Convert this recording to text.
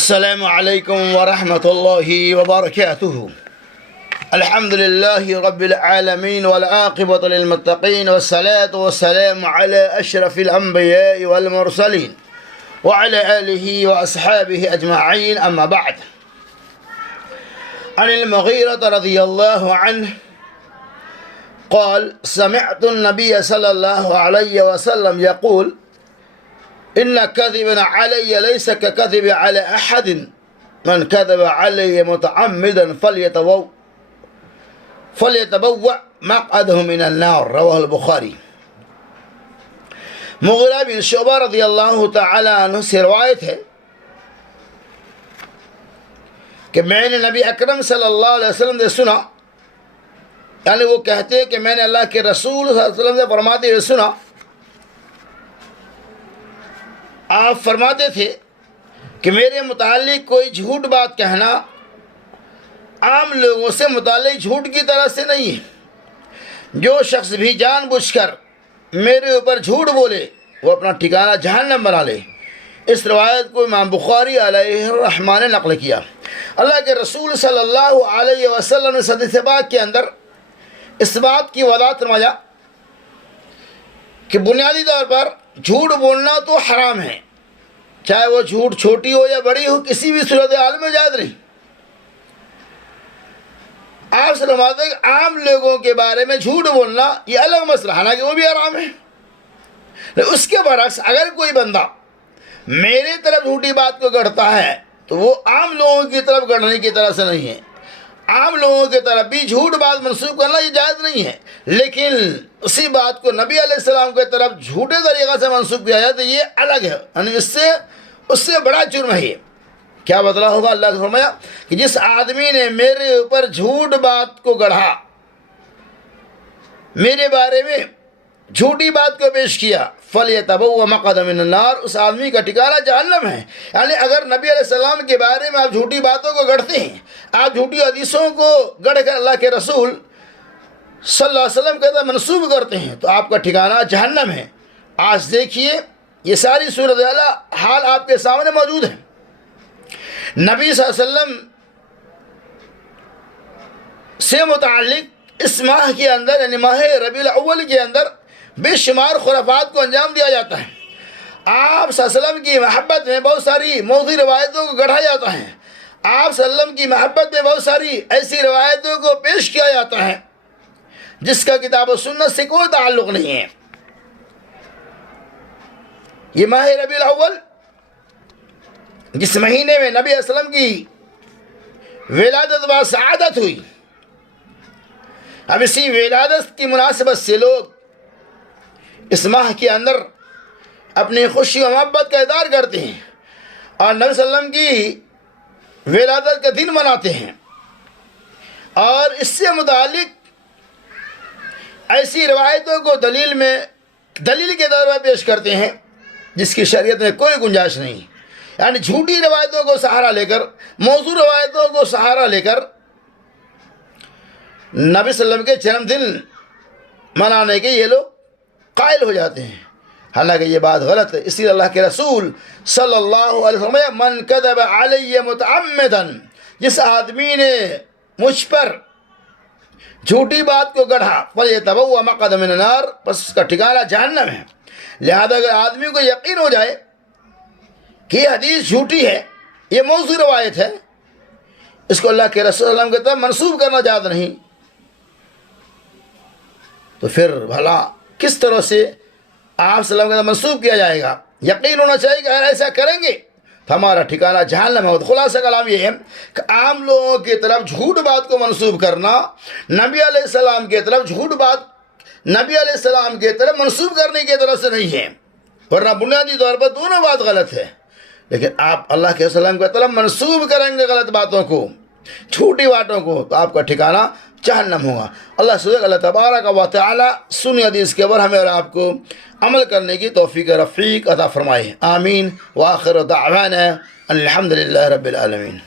السلام عليكم ورحمة الله وبركاته. الحمد لله رب العالمين والعاقبة للمتقين والصلاة والسلام على أشرف الأنبياء والمرسلين وعلى آله وأصحابه أجمعين. أما بعد، عن المغيرة رضي الله عنه قال: سمعت النبي صلى الله عليه وسلم يقول: إن كذبا علي ليس ككذب على أحد، من كذب علي متعمدا فليتبوأ مقعده من النار. رواه البخاری. مغیرہ بن شعبہ رضی اللہ تعالی عنہ سے روایت ہے کہ میں نے نبی اکرم صلی اللہ علیہ وسلم سے سنا، یعنی وہ کہتے ہیں کہ میں نے اللہ کے رسول صلی اللہ علیہ وسلم سے فرماتے ہوئے سنا، آپ فرماتے تھے کہ میرے متعلق کوئی جھوٹ بات کہنا عام لوگوں سے متعلق جھوٹ کی طرح سے نہیں ہے۔ جو شخص بھی جان بوجھ کر میرے اوپر جھوٹ بولے وہ اپنا ٹھکانہ جہنم بنا لے۔ اس روایت کو امام بخاری علیہ الرحمہ نے نقل کیا۔ اللہ کے رسول صلی اللہ علیہ وسلم نے حدیث پاک کے اندر اس بات کی وضاحت فرمایا کہ بنیادی طور پر جھوٹ بولنا تو حرام ہے، چاہے وہ جھوٹ چھوٹی ہو یا بڑی ہو، کسی بھی صورتحال میں جائز نہیں۔ آپ سے فرماتے ہیں کہ عام لوگوں کے بارے میں جھوٹ بولنا یہ الگ مسئلہ، حالانکہ وہ بھی حرام ہے۔ اس کے برعکس اگر کوئی بندہ میرے طرف جھوٹی بات کو گڑھتا ہے تو وہ عام لوگوں کی طرف گڑھنے کی طرح سے نہیں ہے۔ عام لوگوں کی طرف بھی جھوٹ بات منسوخ کرنا یہ جائز نہیں ہے، لیکن اسی بات کو نبی علیہ السلام کی طرف جھوٹے طریقہ سے منسوخ کیا جائے تو یہ الگ ہے، یعنی اس سے بڑا جرم ہے۔ یہ کیا بدلہ ہوگا؟ اللہ نے فرمایا کہ جس آدمی نے میرے اوپر جھوٹ بات کو گڑھا، میرے بارے میں جھوٹی بات کو پیش کیا، فَلْيَتَبَوَّأْ مَقْعَدَهُ مِنَ النَّارِ، اس آدمی کا ٹھکانہ جہنم ہے۔ یعنی اگر نبی علیہ السلام کے بارے میں آپ جھوٹی باتوں کو گڑھتے ہیں، آپ جھوٹی حدیثوں کو گڑھ کر اللہ کے رسول صلی اللہ علیہ وسلم کے طرف منسوب کرتے ہیں تو آپ کا ٹھکانہ جہنم ہے۔ آج دیکھیے یہ ساری صورتحال آپ کے سامنے موجود ہے۔ نبی صلی اللہ علیہ وسلم سے متعلق اس ماہ کے اندر، یعنی ماہ ربیع الاول کے اندر بے شمار خرافات کو انجام دیا جاتا ہے۔ آپ صلی اللہ علیہ وسلم کی محبت میں بہت ساری موضوعی روایتوں کو گڑھا جاتا ہے۔ آپ صلی اللہ علیہ وسلم کی محبت میں بہت ساری ایسی روایتوں کو پیش کیا جاتا ہے جس کا کتاب و سنت سے کوئی تعلق نہیں ہے۔ یہ ماہ ربیع الاول جس مہینے میں نبی علیہ السلام کی ولادت با سعادت ہوئی، اب اسی ولادت کی مناسبت سے لوگ اس ماہ کے اندر اپنی خوشی و محبت کا اظہار کرتے ہیں اور نبی صلی اللہ علیہ وسلم کی ولادت کا دن مناتے ہیں، اور اس سے متعلق ایسی روایتوں کو دلیل کے طور پر پیش کرتے ہیں جس کی شریعت میں کوئی گنجائش نہیں۔ یعنی جھوٹی روایتوں کو سہارا لے کر، موضوع روایتوں کو سہارا لے کر نبی صلی اللہ علیہ وسلم کے جنم دن منانے کے یہ لوگ قائل ہو جاتے ہیں، حالانکہ یہ بات غلط ہے۔ اسی لیے اللہ کے رسول صلی اللہ علیہ وسلم من کذب علی متعمدا، جس آدمی نے مجھ پر جھوٹی بات کو گڑھا، فَلْيَتَبَوَّأْ مَقْعَدَهُ مِنَ النَّارِ، پس اس کا ٹھکانہ جہنم ہے۔ لہذا اگر آدمی کو یقین ہو جائے کہ یہ حدیث جھوٹی ہے، یہ موضوع روایت ہے، اس کو اللہ کے رسول صلی اللہ علیہ وسلم کی طرف منسوب کرنا جائز نہیں، تو پھر بھلا کس طرح سے آپ صلی اللہ علیہ وسلم کا منسوب کیا جائے گا؟ یقین ہونا چاہیے کہ اگر ایسا کریں گے تو ہمارا ٹھکانہ جہنم ہے۔ خلاصہ کلام یہ ہے کہ عام لوگوں کی طرف جھوٹ بات کو منسوب کرنا، نبی علیہ السلام کی طرف جھوٹ بات نبی علیہ السلام کی طرف منسوب کرنے کی طرف سے نہیں ہے، ورنہ بنیادی طور پر دونوں بات غلط ہے۔ لیکن آپ اللہ کے وسلم کی طرف منسوب کریں گے غلط باتوں کو، جھوٹی باتوں کو، تو آپ کا ٹھکانہ جہنم ہوگا۔ اللہ تبارک و تعالی سنی حدیث کے اوپر ہمیں اور آپ کو عمل کرنے کی توفیق رفیق عطا فرمائے۔ آمین۔ وآخر دعوانا الحمدللہ رب العالمین۔